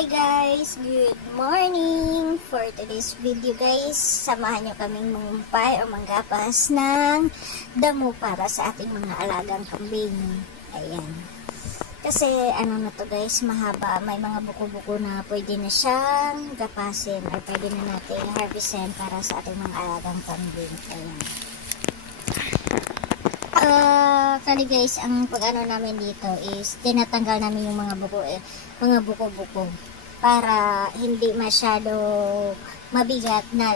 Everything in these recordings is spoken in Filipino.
Hi guys! Good morning! For today's video guys, samahan nyo kaming mangumpay o manggapas ng damo para sa ating mga alagang kambing. Ayan. Kasi ano na to guys, mahaba. May mga buko-buko na pwede na siyang gapasin or pwede na natin harvestin para sa ating mga alagang kambing. Ayan. Kali guys, ang pag-ano namin dito is tinatanggal namin yung mga buko-buko para hindi masyado mabigat na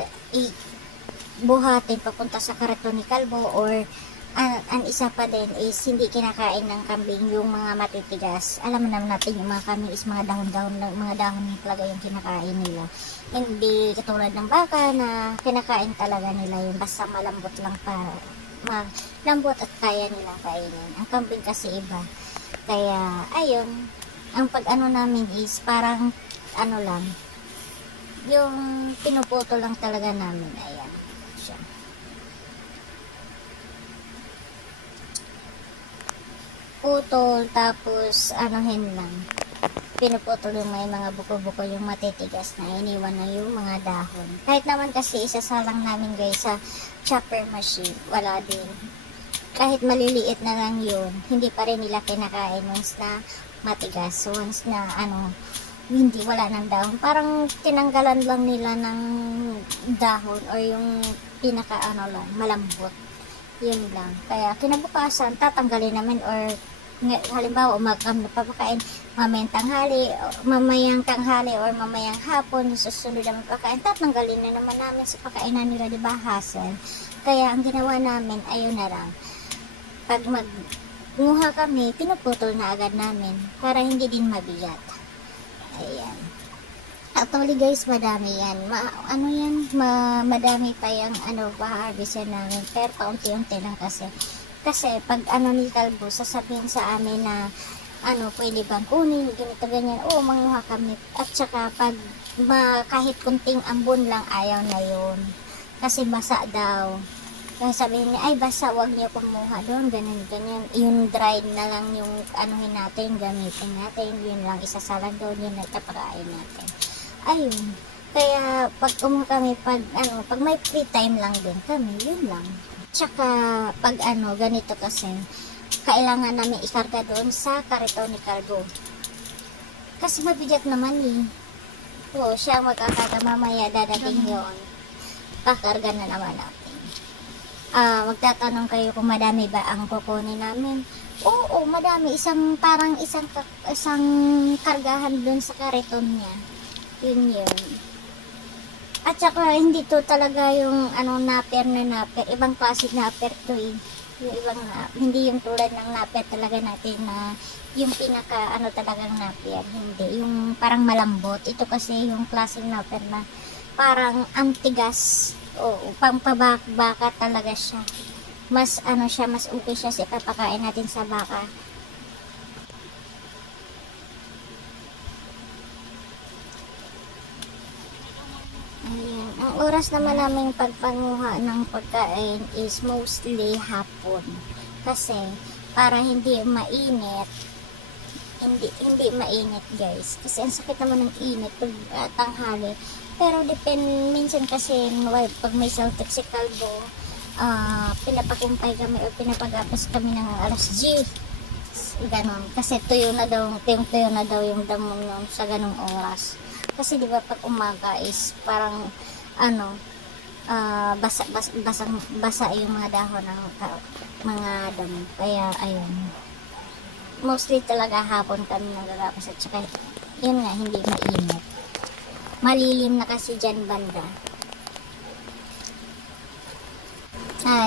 buhatin papunta sa karaton ni kalbo, or ang isa pa din is hindi kinakain ng kambing yung mga matitigas. Alam naman natin yung mga kambing is mga dahon-dahon, mga dahon talaga yung kinakain nila. Hindi katulad ng baka na kinakain talaga nila yung basta malambot lang lambot at kaya nilang kainin. Ang kambing kasi iba. Kaya, ayun, ang pag-ano namin is parang, ano lang, yung pinuputo lang talaga namin. Ayan, siya. Putol, tapos, anuhin lang. Pinuputol yung may mga buko-buko, yung matitigas na iniwan na yung mga dahon. Kahit naman kasi isasalang namin guys sa chopper machine, wala din. Kahit maliliit na lang yun, hindi pa rin nila kinakain once na matigas. So, once na hindi, wala ng dahon. Parang tinanggalan lang nila ng dahon or yung pinaka lang, malambot. Yun lang. Kaya kinabukasan, tatanggalin namin or halimbawa napapakain mamayang tanghali or mamayang hapon, susunod naman pagkain, tatanggalin na naman namin sa pakainan nila, diba, hassle. Kaya ang ginawa namin, ayun na lang, pag magmuha kami, pinuputol na agad namin para hindi din mabigat. Ayan. Actually guys, madami yan. Madami pa yung pa-harvest namin, pero paunti-unti lang kasi pag ni kalbo, sasabihin sa amin na pwede bang kunin, ganito, ganyan, manguha kami. At saka pag kahit kunting ambon lang, ayaw na yun. Kasi basa daw. Kaya sabihin niya, ay basa, wag niyo kumuha doon, ganyan, ganyan. Yung dried na lang yung natin, gamitin natin, yun lang, isasalan doon, yun nagkapakain natin. Ayun. Kaya pag kumuha kami, pag may free time lang din kami, yun lang. Tsaka pag ganito kasi, kailangan namin ikarga doon sa kariton ni kalbo. Kasi mabigat naman siya magkakarga, mamaya dadating yun. Kakarga na naman natin. Magtatanong kayo kung madami ba ang kukunin namin. Oo, madami. Parang isang kargahan doon sa kariton niya. Yun. At saka hindi to talaga yung napper na napper. Ibang klase napper to Yung ibang hindi yung tulad ng napper talaga natin na yung pinaka talagang napper. Hindi. Yung parang malambot. Ito kasi yung klase napper na parang antigas. Pampabaka talaga siya. Mas mas okay siya sa ipapakain natin sa baka. Ayan. Ang oras naman namin pagpanguha ng pagkain is mostly hapon. Kasi para hindi mainit, hindi mainit guys. Kasi ang sakit naman ng init pag tanghali. Pero minsan kasi pag may saltik si kalbo, pinapakumpay kami o pinapagapas kami ng alas 10. Ganon. Kasi tuyo na daw yung damo sa ganong oras. Kasi di ba pag umaga is parang basa yung mga dahon ng mga damo. Kaya ayun. Mostly talaga hapon kami nagagapas at saka yun nga, hindi mainit. Malilim na kasi dyan banda.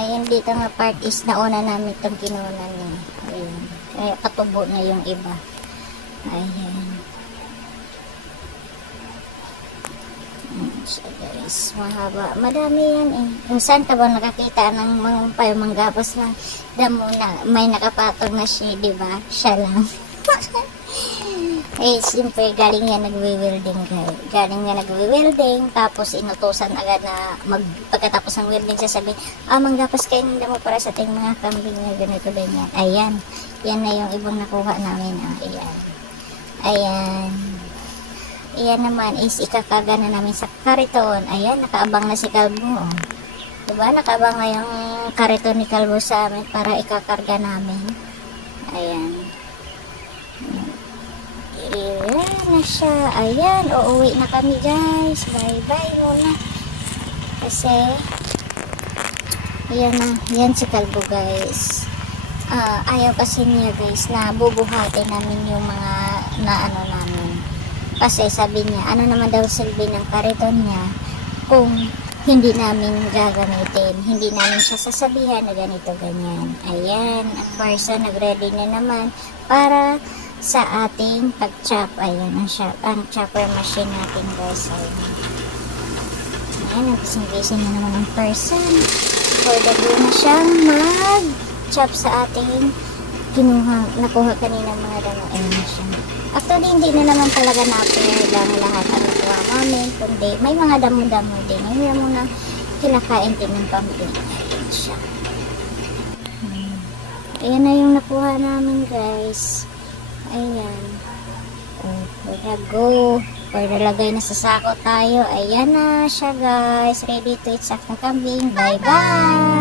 Yung dito nga part is nauna namin itong kinunan niya. Ayun. Kaya katubo na yung iba. Ayan. So guys, mahaba. Madami yan Kung saan ka ba nakakita ng mga manggapos ng damo na may nakapatong na siya, diba? Siya lang. Siyempre, galing yan nagwe-welding. Tapos inutusan agad na pagkatapos ng welding, sasabihin, manggapas kayo ng damo para sa ating mga kambing na ganito, ganyan. Ayan. Yan na yung ibang nakuha namin. Ayan. Ayan naman is ikakaga na namin sa kariton. Ayan, nakaabang na si Kalbo. Oh. Diba? Nakaabang na yung kariton ni Kalbo sa amin para ikakarga namin. Ayan. Ayan na siya. Ayan, uuwi na kami guys. Bye-bye muna. Kasi, ayan na. Ayan si Kalbo guys. Ayaw kasi niya guys na bubuhatin namin yung mga naano namin. Kasi sabi niya, ano naman daw silbi ng kariton niya kung hindi namin gagamitin. Hindi namin siya sasabihan na ganito, ganyan. Ayan, at first, nag-ready na naman para sa ating pag-chop. Ayan, ang chopper machine natin guys. Ayan, nagising-gising na naman ang person. For the go na siyang mag-chop sa ating nakuha kanina mga damo. Ayan na siya. Actually, hindi na naman talaga na-pair lang lahat ang nakuha namin. Kundi, may mga damo-damo din. May mga kinakain din ng kambing. Ayan siya. Ayan na yung nakuha namin, guys. Ayan. For the go. For the lagay na sa sako tayo. Ayan na siya, guys. Ready to eat sa kambing. Bye-bye!